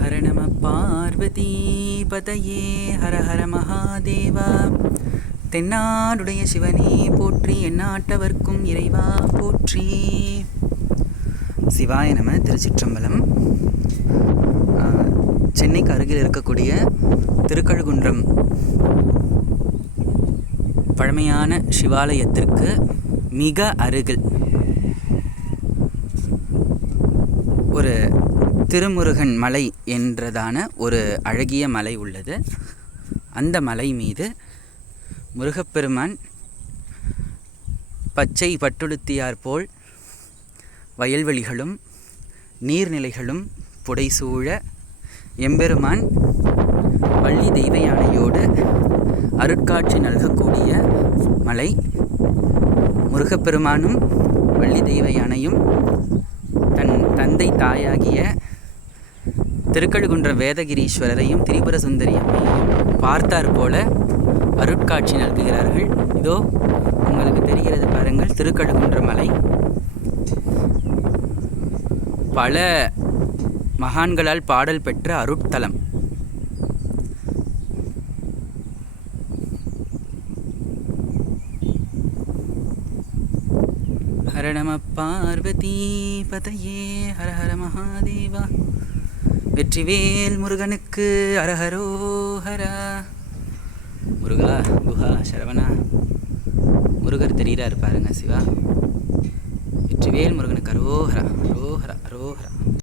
ஹர நம பார்வதி பதையே ஹர ஹர மகாதேவா. தென்னாடுடைய சிவனே போற்றி, எந்நாட்டவர்க்கும் இறைவா போற்றி. சிவாய நம. திருச்சிற்றம்பலம். சென்னைக்கு அருகில் இருக்கக்கூடிய திருக்கழுகுன்றம் பழமையான சிவாலயத்திற்கு மிக அருகில் ஒரு திருமுருகன் மலை என்றதான ஒரு அழகிய மலை உள்ளது. அந்த மலை மீது முருகப்பெருமான் பச்சை பட்டுடுத்தியார் போல் வயல்வெளிகளும் நீர்நிலைகளும் புடைசூழ எம்பெருமான் வள்ளி தெய்வ யானையோடு அருட்காட்சி நல்கக்கூடிய மலை. முருகப்பெருமானும் வள்ளி தெய்வ யானையும் தன் தந்தை தாயாகிய திருக்கழுகுன்ற வேதகிரீஸ்வரரையும் திரிபுர சுந்தரி அம்மையையும் பார்த்தார் போல அருட்காட்சி நல்குகிறார்கள். இதோ உங்களுக்கு தெரிகிறது பாருங்கள், திருக்கழுகுன்ற மலை. பல மகான்களால் பாடல் பெற்ற அருட்தலம். ஹர நம பார்வதி பதையே ஹர ஹர மகாதேவா. வெற்றிவேல் முருகனுக்கு அரஹரோஹரா. முருகா குஹா சரவணா. முருகர் தெரிகிறார் பாருங்க சிவா. வெற்றிவேல் முருகனுக்கு அரோஹரா அரோஹரா அரோஹரா.